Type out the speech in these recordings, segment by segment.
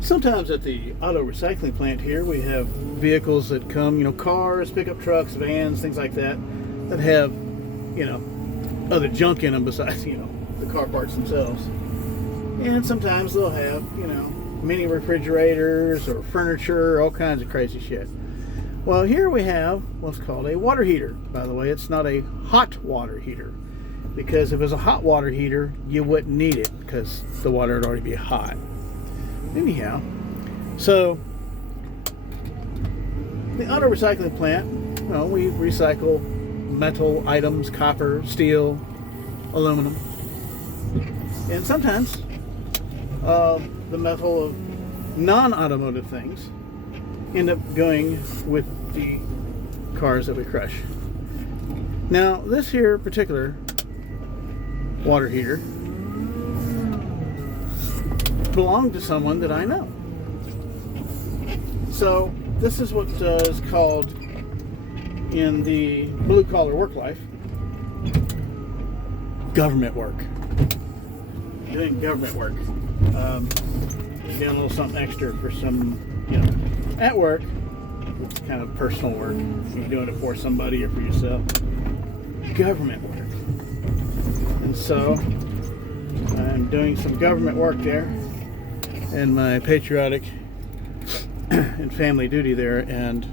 Sometimes at the auto recycling plant here, we have vehicles that come, cars, pickup trucks, vans, things like that, that have, other junk in them besides, the car parts themselves. And sometimes they'll have, mini refrigerators or furniture, all kinds of crazy shit. Well, here we have what's called a water heater. By the way, it's not a hot water heater, because if it was a hot water heater, you wouldn't need it because the water would already be hot. Anyhow, so the auto recycling plant, we recycle metal items, copper, steel, aluminum, and sometimes the metal of non-automotive things end up going with the cars that we crush. Now, this here particular water heater belonged to someone that I know. So this is what is called in the blue collar work life government work. Doing government work. Doing a little something extra for some, at work. It's kind of personal work. You're doing it for somebody or for yourself. Government work. And so I'm doing some government work there in my patriotic and family duty there, and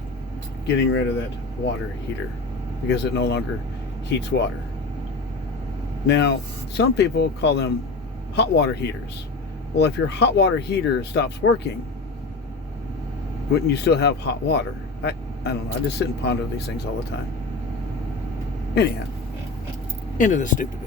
getting rid of that water heater because it no longer heats water. Now, some people call them hot water heaters. Well, if your hot water heater stops working, wouldn't you still have hot water? I don't know. I just sit and ponder these things all the time. Anyhow, into this stupid